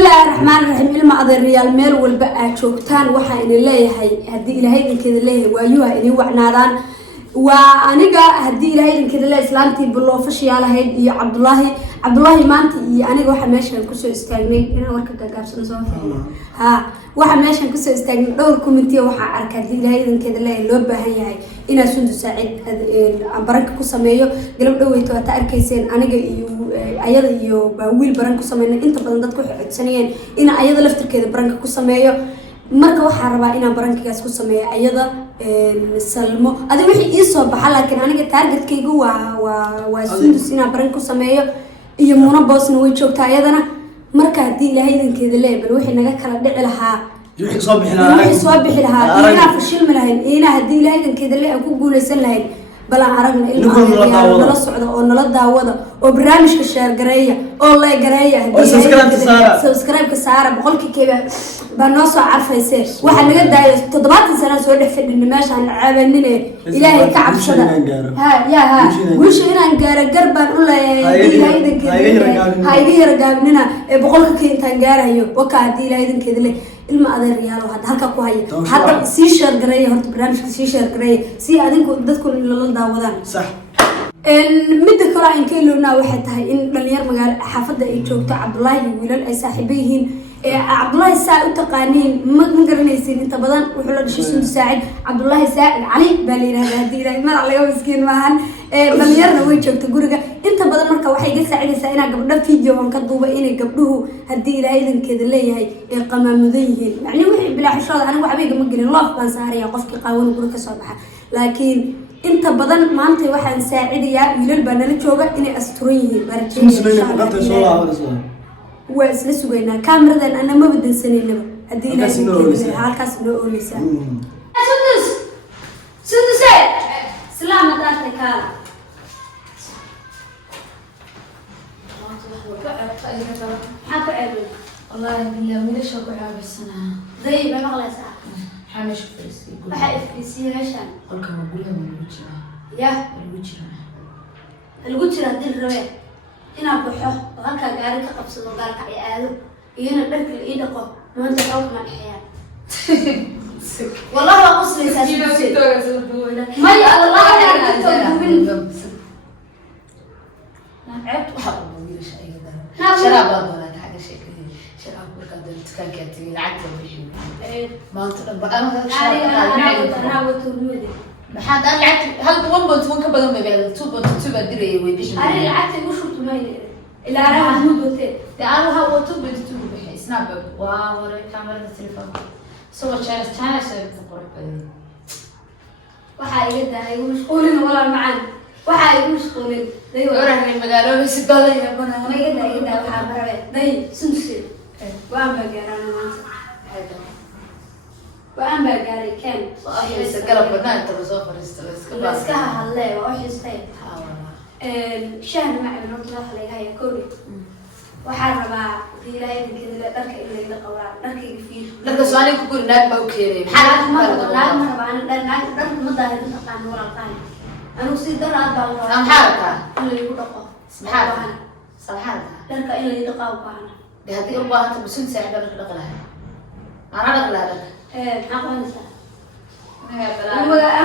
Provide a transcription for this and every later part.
الله الرحمن الرحيم ilma adeeryaal meel walba aad joogtaan waxa in leeyahay hadii ilaahay idinkeeda leeyahay waayuha inii wacnaadaan waa aniga hadii ilaahay idinkeeda leeyahay islaantii bulo fashiyaalahayd iyo Cabdullaahi maanta iyo aniga waxa meeshan ku soo istaagnay inaan warka gaabsano soo waxa meeshan ku soo istaagnay dhowr commentiyo waxa arkay hadii ilaahay idinkeeda leeyahay loo baahan yahay ina sundu saacid baranka ku sameeyo galab dhaweyto ta arkayseen aniga iyo ayada iyo wiil baran ku sameeyay inta badan dadku waxay codsanayeen in ayada laftirkeeda baranka ku sameeyo marka waxa rabaa inaan barankigaas ku sameeyo ayada salmo adiga wixii ii soo baxay laakiin aniga targetkaygu waa sundus inaan baranka ku sameeyo iyo muna boosna way joogtaa ayadana marka hadii ilaahay idinkeeda leeyahay bal wixii naga kala dhici lahaa wixii soo bixi lahaa ina fashil malahayn ina hadii ilaahay idinkeeda leeyahay ku guuleysan lahayn bal aan aragna ilmaha nala socdo oo nala daawada oo barnaamijka share gareeya oo la gareeya subscribe ka saara boqolkiiba baa noo soo carfaysay waxa naga daayo 70 sano soo dhex fadhina meeshaan caabanine ilaahay ka cabsada wish inaan gaaro garbaan u leeyahay ilaahay idinkeeda ha iga yar gaabnina boqolkiiba intaan gaarayo waka hadii ilaahay idinkeeda le ilma adeeryaal oo halka ku haya hadda si share gareeya horta barnaamijka si share gareeya si adinku dadku la daawadaan صح midda kale aan ka iloonaa waxay tahay in dhalinyar magaal xaafada ay joogto Cabdullaahi wiilal ay saaxiibo yihiin Cabdullaahi saa u taqaaniin ma garanaysiin inta badan wuxuu la dhashay Sundu Saacid Cabdullaahi Saacid Ali baa la yiraahdaa hadii ilaahay ma laga miskiin maahan dhalinyarna way joogto guriga inta badan marka waxay iga saacidaysaa inaan gabdho video aan ka duubo inay gabdhuhu hadii ilaahay idinkeeda leeyahay ee qamaamudan yihiin macni wixii bilaaxishooda anigu waxba ma gelin loof baan saaraya qofkii qaawan guriga ka soo baxa laakiin inta badan maanta waxaan saacidayaa wiilal baa nala jooga inay asturan yihiin barajeen waa isla sugaynaa kaamiradan ana ma badansanayna hadii ilaahay halkaas noo ooleysa sundus salaamadaad kaala والله بالله مليش أقول عابس السنة زي ما مغلى ساعة حامش فريسي waxay iftiisiyeen قل كم أقولها من الوجه ya الوجه lagu jira hadii rabee inaan baxo oo halka gaari ka qabsado gaalka ay aado iyana dharka ii dhaqo maanta xoog ma dhaxayaan والله ما قصري ساسي ما يا الله يا عبت وحق مدير شيء كذا شراب ولا حاجة شيء كذا شراب وكذا كان كاتي العكس وحشي ما أنت أنا وترمودي حد أنا لعبت هل 1.1 كبر ما بين 2.2 بدري ويبيش أنا لعبت وش كنت ما إلى أنا محمود وتي تعالوا هو 2.2 بحي سناب واو ولا كاميرا التليفون سوى channel سوى بتقرب بدي waxaa iga dahay mashquulin wala macaan waxaa igu mashquulin day ورا من المجال بس بالله يا بنا ma iga dahay waxaa marawe day sunsi waan bagaarana maanta waan bagaaray kan صحيح سكر بدنا أنت بسافر استرس iska hadlay oo xistay shahan ma cabin oo la xaleeyahay koori waxaan rabaa ilaahay idinkeeda dharka in la qowraa dharkayga fiir لكن سؤالي كقول ناد بوكيري حالات ما دharka ma daahir taqaan walaalkaan anu si daraad baa كم حالك in la igu dhaqo سبحان سبحان dharka in la igu dhaqo baan ده هذه أبغى أنت بسون ساعة بدك تقلها أنا أقلها لك maxaa qoonaysaa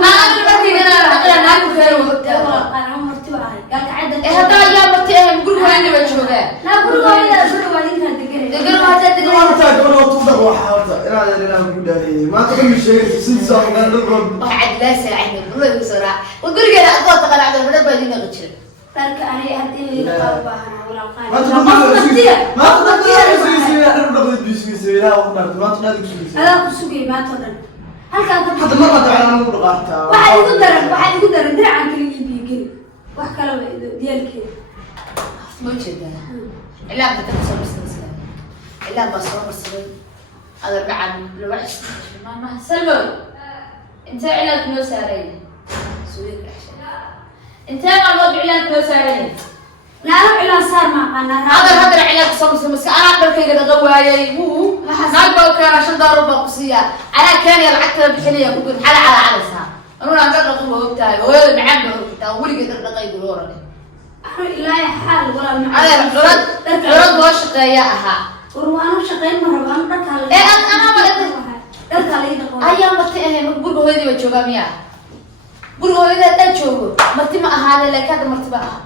ما أنا بدي أنا أقلها ناكل خير وقتها walaalkaan marti baa ahay galka cadda هذا يا مرتين بقول هاي اللي بتشوفها la guriga ila soo waadinta deganay تقول ما تدري ما تاج ولا تطبق وحاولت انا لا اقول ما تقول شيء ست ساعات قال ضرب واحد لا ساعدني والله بسرعة وتقول لي أنا أقوى تقل على المدى بدي نغتشل dharka anay hadii la igu dhaqo baan walaalkaan ما تقول ما تقول انا بقول بيسوي لا ما تنادي بيسوي adaa ku sugay maanta dhan halkaan ka حتى مرة تعالى انا اقول قاعدتها waxaa igu daran diracaan kala iibiyo geli wax kale diyaalkeeda ما جدا إلا بدك تصور سلسلة إلا بصور سلسلة هذا بعد لو عشت ما سلمون أنت علاج نو سارين سويك أحسن أنت ما موضوع علاج نو سارين لا أنا إلا صار ما قلنا هذا العلاج صار بس أنا أقدر كذا قواي هو نقبل كان عشان دارو بقصية أنا كان يلعبت بحلية بقول حلا على ساعة أنا أقدر أقول وقتها وين معبر وقتها ولي قدر دقيق وراني إلا حال ولا أنا رد واش قياها وروانو shaqeyn ma rabo aan dharka la dharka la idaqo ayaa marti ahay guriga hooyadii waa joogaa miyaa guriga hooyada dhan joogo marti ma ahaade laakiin hadda marti ba ah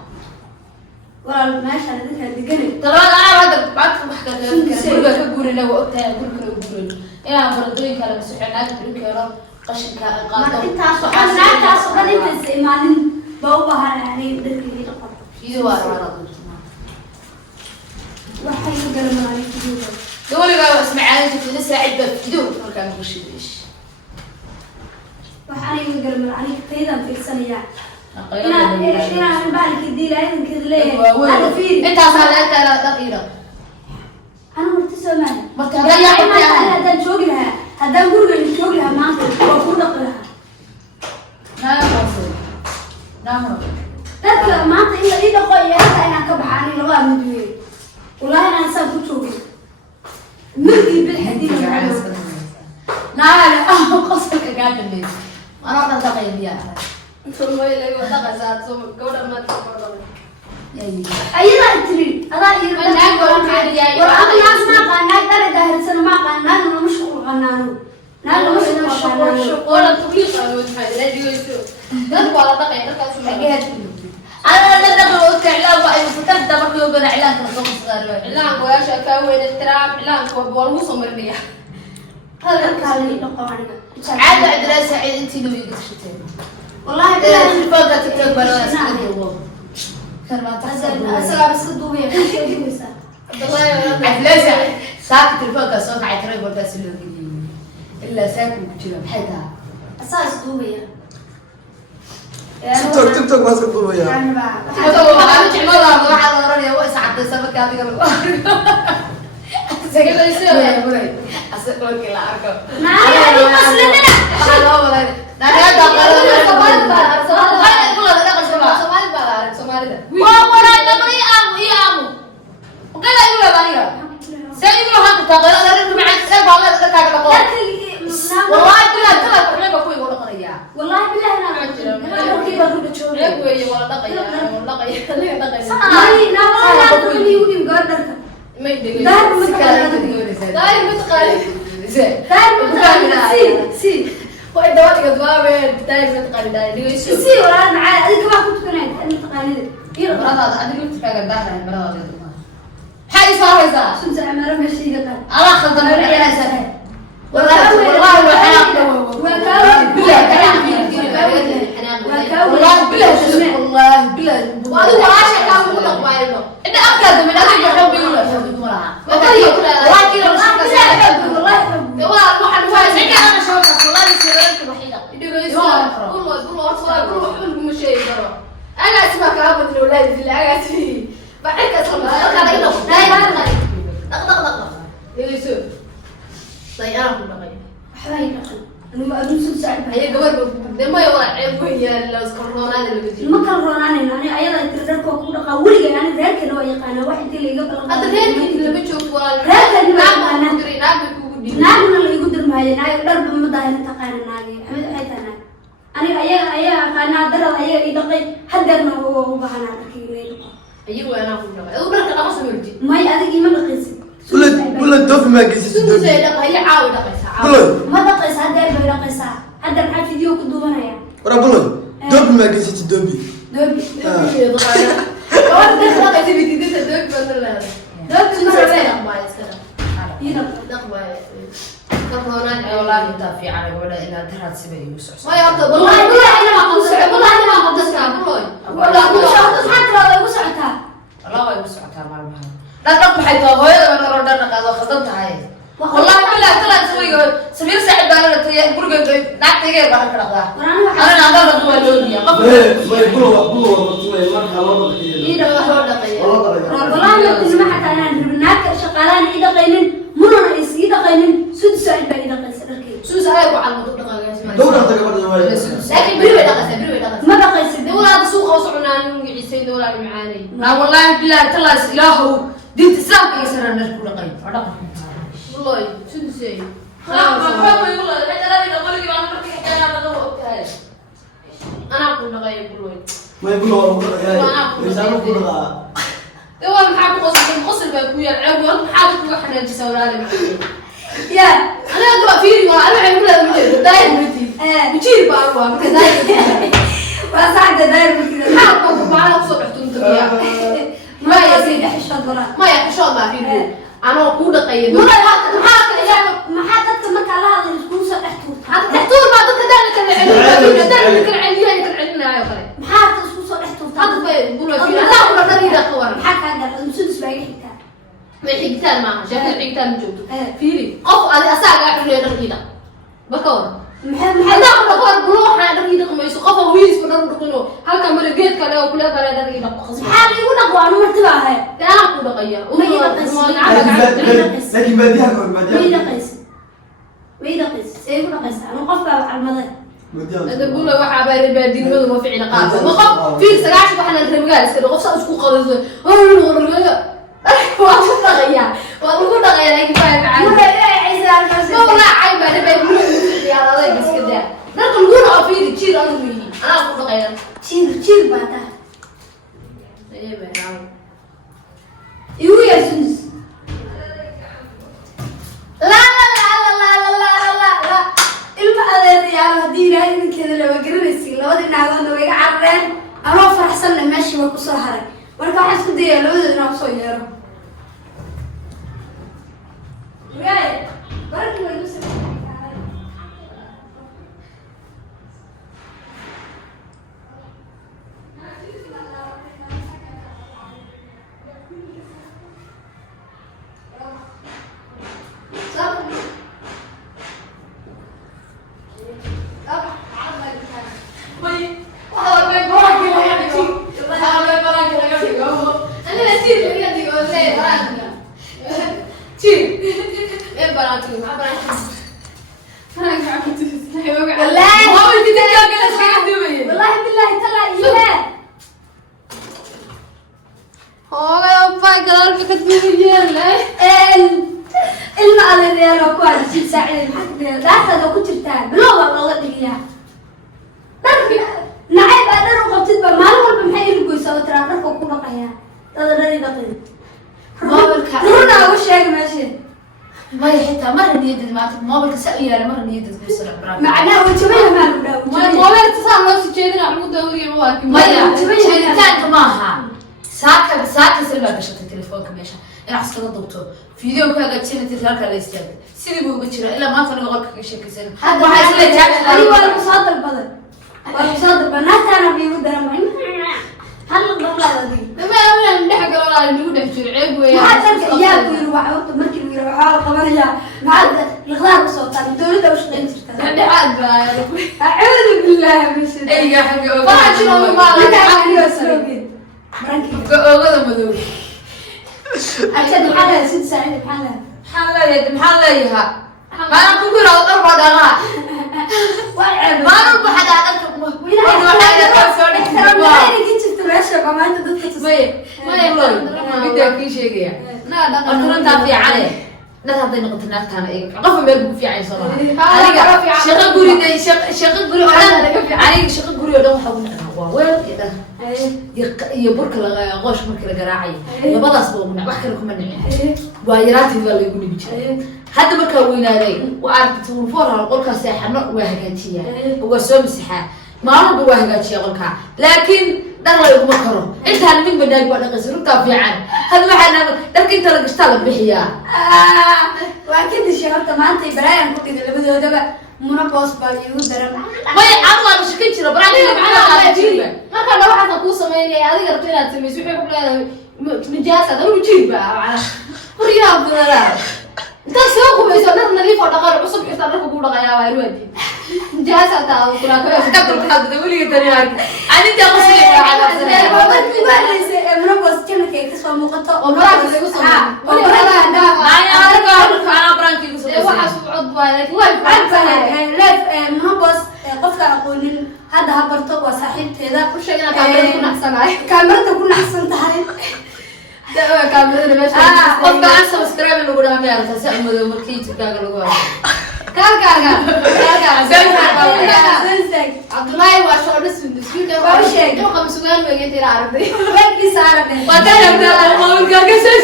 walaal meesha dadka degan talabaad aan hadda baadka wax ka guriga ka guurina waa ogtahay guriga ka guurina inaan baradooyinka la masixinaad guriga keeno qashinka qaado intaas oo dhan intaas imaalin baa u baahan inay dharka idaqo iyo waa waxay u galmaan دولي بقى اسمعي انت لسه عدة فيديو مركان مشيش waxaan iga galmaan aniga taydan fiirsanaya inaan baalki diilayn kid leeyahay ana fiir inta salaata la daqiiqa ana marti Soomaali marka hadaan joogi lahaa hadaan guriga joogi lahaa maanta waa ku dhaqi lahaa naamo dadka maanta in la ii dhaqo iyo hada inaan ka baxaan laba mid weey wallahi aan saan ku joogin مرتي بالحديد لا قصدك قاعد الليل انا اقدر دقيق بيها ثم يلا يوضع ساعات ثم قولا ما تفرض ايضا تري هذا يرد نقول في يا والله الناس ما قالنا ترى ده سنه ما قالنا انه مش قنانو نحن مش شقولا طويل قالوا هذا يجوا ده ولا دقيقه كان انا ندخل اعلان بقى يفتح ده برضه يبقى اعلان كان صغير اعلان ويا شكاوي التراب اعلان هو وصل مرميه هذا كان لي نقارنا عاد عندنا سعيد انت لو يقشتين والله بالله فوق تكتب ولا اسكت كان ما تحسب اسرع بس دوبي والله عدلاسه ساكت الفوق صوت عتري برضه سلو الا ساكت كده بحيتها اساس دوبي تيك توك ما سكتوا يا يعني بقى هذا هو انا جمله واحد وراني هو ساعه سبك هذه قبل سجل لي سوى يا بني اسال لك لا اركب نعم يعني اصلا لا والله لا لا والله بالله انا كيف اقول لك شو ولا دقيقه انا لا تقولي ودي مقدرك ما يدري دايما متقالي دايما سي وإذا وقت قدوامي دايما متقالي سي ولا انا عاد اديك ما كنت كنت متقالي هذا أنا قلت كذا داخل المرة هذه حاجة صارت شو زعما ما ماشي قال الله خلطنا العيال سنة والله والله بلا وهو عاشق كان مطلق باينه انت اكثر من هذا يحب يقول لك مرة والله واحد فاز انا شوفك والله سيرتك الوحيدة والله مش شيء ترى انا اسمك ابد الاولاد اللي انا اسمي بعدك اصلا يوسف طيارة حبايب انا ما ادري ساعه هي قبل ما يوعب ويا الكورونا اللي بيجي ما كان روناني انا ايضا تردركو ku dhaqa waliga yani reerkana waa yaqaana wax intii la iga balan هذا هيك اللي بتشوف ولا reerkana waa yaqaana تدري نعم بيكون دي naagna la igu dirmaayo naag dharba ma daahina taqaana naagi xamid waxay tahay aniga ayaa aqaana darada ayaa ii dhaqay hadarna oo u baahanaa dharkii leeyo ايوه انا اقول لك ودرك انا سمرتي may adigi ma dhaqaysid ولا دوف ما قيسي سنت زي دقه هي عاود دقه بلو ma dhaqaysa hadda bay dhaqaysaa hadda maxaa video ku duubanaya ورا بلو دوف ما قيسي دوبي doobi كمان دقه دقه تبي تدي تدق بدل doobi ma rabeen ما يسكت ii dhaq دقه كورونا والله انت في عنا ولا انها درات سبي وسع ما يعطى والله انا ما قلت والله ما قلت والله والله مش هقدر حتى لو وسعتها الله يوسع تمام لا تقبل حيث هوي انا ردنا قاعده خدمت هاي والله بالله طلعت سوي سمير سعد قال لك يقول لك نعطيك بقى كذا انا هذا دول الدنيا ما يقولوا ما خلاص ii dhaq هو دقه والله ما كنت ما حتى انا بالناك شغالان ii dhaqaynin murana is ii dhaqaynin sud saaid baa ii dhaqaysa dharkii سوس هاي وعلى الموضوع دقه دور هذا قبل شوي لكن بريوي دقه ma dhaqaysid دولة سوق وصعنا نقعد دولة معاني لا والله بالله طلع اله دين الاسلام يسر نركو لقيم والله شنو سي لا ما هو يقول حتى لا يقول لي انا مرتي حتى انا بدو انا اقول لك يقولوا ما يقولوا يا يسالوا كلها هو محاب قصر بكويا العب ومحاب كل واحد يجي سوالف يا انا اقرا فيه وانا اعمل له داير بدي بجيب بقى داير وصعد داير كده حاطه معنا بصبح تنتبه ما يا سيدي حشاد ورا ما يا شاء الله فيه انا اقول قيد ما حدك ما كان هذا الكوسه تحته حتى تحتور ما تقدر كان علم ما حد الكوسه تحته حتى بقول فيه لا ولا طريقه قوار حكى هذا المسدس باقي حكى ما حقتان معها شكل حقتان موجود فيري قف انا اساق على الرقيده بكور هذا بكور بروح على الرقيده ما يسقف ويس ونرقلو هل كان مرقيت كان وكل هذا الرقيده خصم حالي يقول انا مرتبه انا اقول دقيقه لكن بديها كون بديها ما يدقس سيكون قيس انا قف على المضي هذا بقول له waxa baa baadin madu ma fiicna qaad ma qof fiir sagaash waxa la reebay iska qof sa isku qadayso waa ku dhaqaya laakiin baa macaan ma ay ciise ma wala ay baa bay yaalada iska daa dadku lagu raaw fiir jiir aan weeyii ana ku dhaqaya jiir baa taa ay baa raaw iyu yeesus la ilma adeeyaal hadii ilaahay ninkeeda la wagaranaysiin labadii naagoodna way iga carareen anoo faraxsanna meeshii waa kusoo haray marka waxaan isku dayaa labadooda inaan usoo yeero ilma adeeyaal waa ku hadashin saaciid maxaa daaqada ku jirtaan bilowga looga dhigayaa nacayb aa dhar u qabtidba maalin walba maxay iri goysaa oo tiraa dharka ku dhaqayaa dada dhari dhaqin runa ugu sheega meesha ما يحتاج مرة نيدد ما موبايل كسائر مرة نيدد بسرعة برا معناه وجبنا ما نقول موبايل اتصال لو سجينا عمود دوري مواكب ما يا كان معها ساعة سلبا بشرة التليفون كميشة أنا عسكر الدكتور فيديو كذا تشيل تلفزيون كذا يستجد سيدي بقول بتشيله إلا ما فرق غلق شيء كسر هذا عايز لي جاك أيوة المصادر بدل المصادر بنات أنا بيقول درامين هل الضغلة دي ما نحكي ولا نقول نحكي عيب ويا ما حد يا ويروح عرض مركب ويروح على قمرية ما عاد الغدار بصوت الدولة وش قيمتك عندي عاد أعوذ بالله من الشيطان أي يا حبيبي طلع شنو ما تعملي وسلوكين برانكي أوغدا مدور أكيد حالة ست ساعات محليها ما أنا كبير أو أربع دقائق وعب ما نروح حدا أكل وين كنت تمشى كمان تدخل ما يقول بدي في شيء يعني قلت أنت في عليه لا تعطيني قلت لك أنا إيه قف بيربو في عين صراحة عليك شغل قولي ده شغل قولي عليك شغل قولي ده وحاول أنا وين كده يبرك غوش مركل قراعي يبغى أصبغ من بحكي لكم مني وايراتي ولا يقولي بيجي حد ما كوينا ذي وعرفت تلفونها القول كساحة نوع وهجاتية هو سوم سحة ما هو بوهجاتية قولك لكن ده لا يقوم كرو أنت هل من بدك ولا قصير وتافي عن هذا ما حنا لكن أنت لقيت طلب بحياة وأكيد الشهر كمان تبراين كنت اللي بده ده مناقص باليودر ما يعرض مش كنت ربنا معنا جيبه ما كان لو حد كوسه ما يعني هذه قرتنا تسمي سوي حق نجاسه ده وجيبه على رياض ولا انت سوق بيسوي نظيف ودقر عصب حتى لك بقول يا ويرودي نجاسه تا وكلا تقدر حد تقولي تاني انا انت قصدي على مناقص كم كيك تسوى مقطع ومراكز يوصل انا برانكي وحاسب عضو لكن لا مناقص قفك اقول هذا هبرته وصاحبت هذا كل شيء انا كاميرا تكون احسن هاي كاميرا تكون احسن تهاي ده كاميرا ماشي قف عن سبسكرايب اللي قدام يعرف اسمه مركيتك كاغا لو kaalkaaga Abdullahi waa soo dhisin diskuuta Waa sheeg. inuu qam sugaan weeyay tii aragtay Waalkii saaran. waa taa rabtaa qowlka ka soo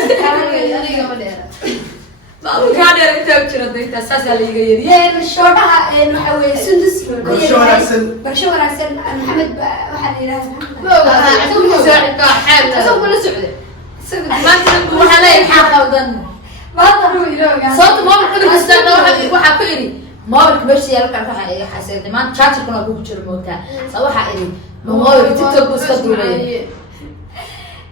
aniga ma dheera ka dheer inta jira dayta saas la iga yiri Shoodhaha waxa weeye Sundus. Barsho wanaagsan. Barsho wanaagsan Maxamed waxa la yiraahdaa. ma oga saacidka xeel asoo kula socday maanta waxa la yahay qaldan Maanta ruu ilooga. sababta mobilka kasta waxa ku yiri mobilka meesha yaal ka waxa ay xasayd maanta charger-kuna ugu jiro moogtaa sa waxa ay mobilka TikTok iska duulay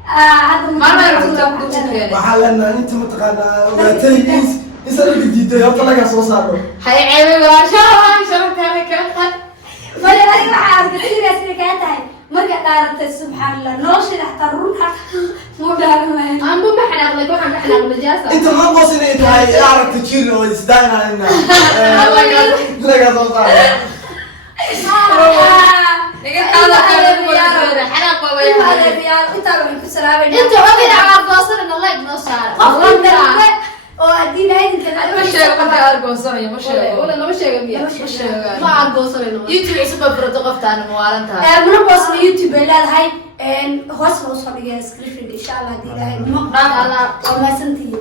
Hadda maalmaha TikTok ku keenay waxaa leenahay inta mataqaanaa ogaatay in sanadka diiday horta laga soo saaro hay ceebay waa sharaftaada ka wali adiga waxa aad serious ka tahay marka dhaaratay subxaanallah nolosha xataa runta muu dhaarmay amba ma xanaaqlay waxaan ka xanaaqlay jaasa inta ma qosin ay tahay aragta jiir oo istaanayna laga soo saaro niga qaada kale ku wada xanaaq baba yahay inta waxaan ku salaamayna inta ogi dhaca goosana like noo saar qof dambe oo hadii lahaydinka ma sheego marka argoosanayo ma sheego wala lama sheega miya Lama sheego. ma argoosanayno YouTube isba furto qoftaan muwaalan tahay mana boosna YouTube ay leedahay hoos loo soo dhigay description insha Allah hadii lahayd ma Allah waa maasantii